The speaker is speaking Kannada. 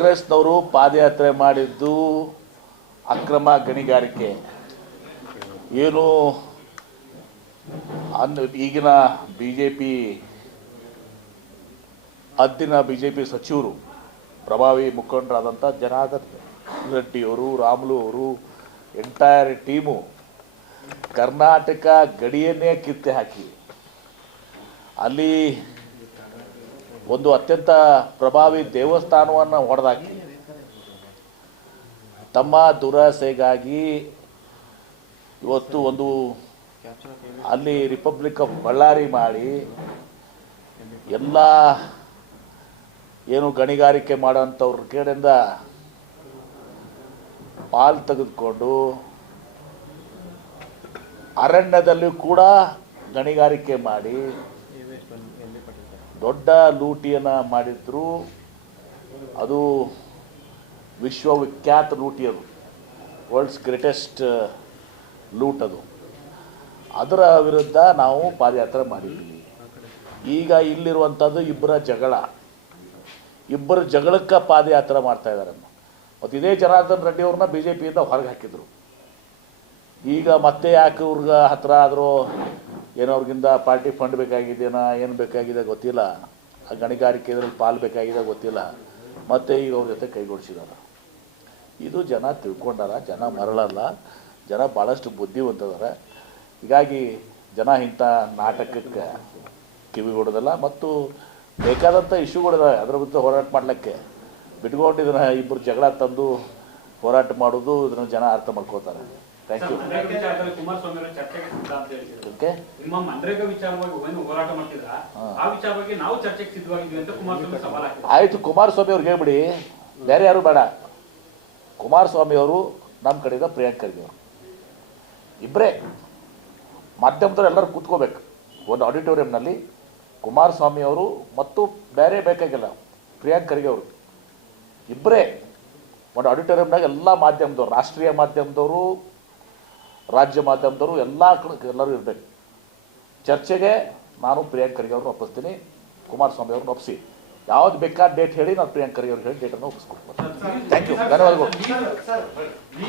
ಕಾಂಗ್ರೆಸ್ನವರು ಪಾದಯಾತ್ರೆ ಮಾಡಿದ್ದು ಅಕ್ರಮ ಗಣಿಗಾರಿಕೆ ಏನು ಈಗಿನ ಬಿಜೆಪಿ ಅಂದಿನ ಬಿಜೆಪಿ ಸಚಿವರು ಪ್ರಭಾವಿ ಮುಖಂಡರಾದಂಥ ಜನಾರ್ದನ್ ರೆಡ್ಡಿಯವರು, ರಾಮುಲು ಅವರು, ಎಂಟೈರ್ ಟೀಮು ಕರ್ನಾಟಕ ಗಡಿಯನ್ನೇ ಕಿತ್ತೆ ಹಾಕಿ ಅಲ್ಲಿ ಒಂದು ಅತ್ಯಂತ ಪ್ರಭಾವಿ ದೇವಸ್ಥಾನವನ್ನು ಹೊಡೆದಾಕಿ ತಮ್ಮ ದುರಾಸೆಗಾಗಿ ಇವತ್ತು ಒಂದು ಅಲ್ಲಿ ರಿಪಬ್ಲಿಕ್ ಆಫ್ ಬಳ್ಳಾರಿ ಮಾಡಿ ಎಲ್ಲ ಏನು ಗಣಿಗಾರಿಕೆ ಮಾಡೋಂಥವ್ರ ಕಡೆಯಿಂದ ಪಾಲು ತೆಗೆದುಕೊಂಡು ಅರಣ್ಯದಲ್ಲಿ ಕೂಡ ಗಣಿಗಾರಿಕೆ ಮಾಡಿ ದೊಡ್ಡ ಲೂಟಿಯನ್ನು ಮಾಡಿದ್ರು. ಅದು ವಿಶ್ವವಿಖ್ಯಾತ ಲೂಟಿ, ಅದು ವರ್ಲ್ಡ್ಸ್ ಗ್ರೇಟೆಸ್ಟ್ ಲೂಟ್. ಅದರ ವಿರುದ್ಧ ನಾವು ಪಾದಯಾತ್ರೆ ಮಾಡಿದ್ದೀವಿ. ಈಗ ಇಲ್ಲಿರುವಂಥದ್ದು ಇಬ್ಬರ ಜಗಳಕ್ಕೆ ಪಾದಯಾತ್ರೆ ಮಾಡ್ತಾ ಇದ್ದಾರೆ. ಮತ್ತು ಇದೇ ಜನಾರ್ದನ್ ರೆಡ್ಡಿ ಅವ್ರನ್ನ ಬಿ ಜೆ ಪಿಯಿಂದ ಹೊರಗೆ ಹಾಕಿದರು. ಈಗ ಮತ್ತೆ ಯಾಕೆ ಇವ್ರಿಗೆ ಹತ್ರ ಆದರೂ ಏನೋ ಅವ್ರಿಗಿಂದ ಪಾರ್ಟಿ ಫಂಡ್ ಬೇಕಾಗಿದೆಯಾ, ಏನು ಬೇಕಾಗಿದೆ ಗೊತ್ತಿಲ್ಲ, ಆ ಗಣಿಗಾರಿಕೆ ಇದರಲ್ಲಿ ಪಾಲು ಬೇಕಾಗಿದೆ ಗೊತ್ತಿಲ್ಲ, ಮತ್ತೆ ಈಗ ಅವ್ರ ಜೊತೆ ಕೈಗೂಡಿಸಿದಾರೆ. ಇದು ಜನ ತಿಳ್ಕೊಂಡಾರ, ಜನ ಮರಳಲ್ಲ, ಜನ ಭಾಳಷ್ಟು ಬುದ್ಧಿವಂತದಾರೆ. ಹೀಗಾಗಿ ಜನ ಇಂಥ ನಾಟಕಕ್ಕೆ ಕಿವಿಗೊಡೋದಲ್ಲ. ಮತ್ತು ಬೇಕಾದಂಥ ಇಶ್ಯೂಗಳಿದಾವೆ, ಅದರ ವಿರುದ್ಧ ಹೋರಾಟ ಮಾಡಲಿಕ್ಕೆ ಬಿಟ್ಕೊಂಡು ಇದನ್ನು ಇಬ್ಬರು ಜಗಳ ತಂದು ಹೋರಾಟ ಮಾಡೋದು ಇದನ್ನು ಜನ ಅರ್ಥ ಮಾಡ್ಕೋತಾರೆ. Thank you. ಓಕೆ, ಆಯಿತು, ಕುಮಾರಸ್ವಾಮಿ ಅವ್ರಿಗೆ ಹೇಳ್ಬಿಡಿ, ಬೇರೆ ಯಾರು ಬೇಡ. ಕುಮಾರಸ್ವಾಮಿ ಅವರು ನಮ್ಮ ಕಡೆಯಿಂದ ಪ್ರಿಯಾಂಕ್ ಖರ್ಗೆ ಅವರು ಇಬ್ಬರೇ ಮಾಧ್ಯಮದವ್ರು ಎಲ್ಲರೂ ಕೂತ್ಕೋಬೇಕು ಒಂದು ಆಡಿಟೋರಿಯಂನಲ್ಲಿ. ಕುಮಾರಸ್ವಾಮಿ ಅವರು ಮತ್ತು ಬೇರೆ ಬೇಕಾಗಿಲ್ಲ, ಪ್ರಿಯಾಂಕ್ ಖರ್ಗೆ ಅವರು ಇಬ್ಬರೇ ಒಂದು ಆಡಿಟೋರಿಯಂನಾಗ ಎಲ್ಲ ಮಾಧ್ಯಮದವರು, ರಾಷ್ಟ್ರೀಯ ಮಾಧ್ಯಮದವರು, ರಾಜ್ಯ ಮಾಧ್ಯಮದವರು ಎಲ್ಲರೂ ಇರಬೇಕು. ಚರ್ಚೆಗೆ ನಾನು ಪ್ರಿಯಾಂಕ್ ಖರ್ಗೆ ಅವ್ರನ್ನ ಒಪ್ಪಿಸ್ತೀನಿ, ಕುಮಾರಸ್ವಾಮಿ ಅವ್ರನ್ನ ಒಪ್ಪಿಸಿ. ಯಾವ್ದು ಬೇಕಾದ ಡೇಟ್ ಹೇಳಿ, ನಾನು ಪ್ರಿಯಾಂಕ್ ಖರ್ಗೆ ಅವ್ರಿಗೆ ಹೇಳಿ ಡೇಟನ್ನು ಒಪ್ಪಿಸ್ಕೊಡ್ತೀನಿ. ಥ್ಯಾಂಕ್ ಯು, ಧನ್ಯವಾದಗಳು.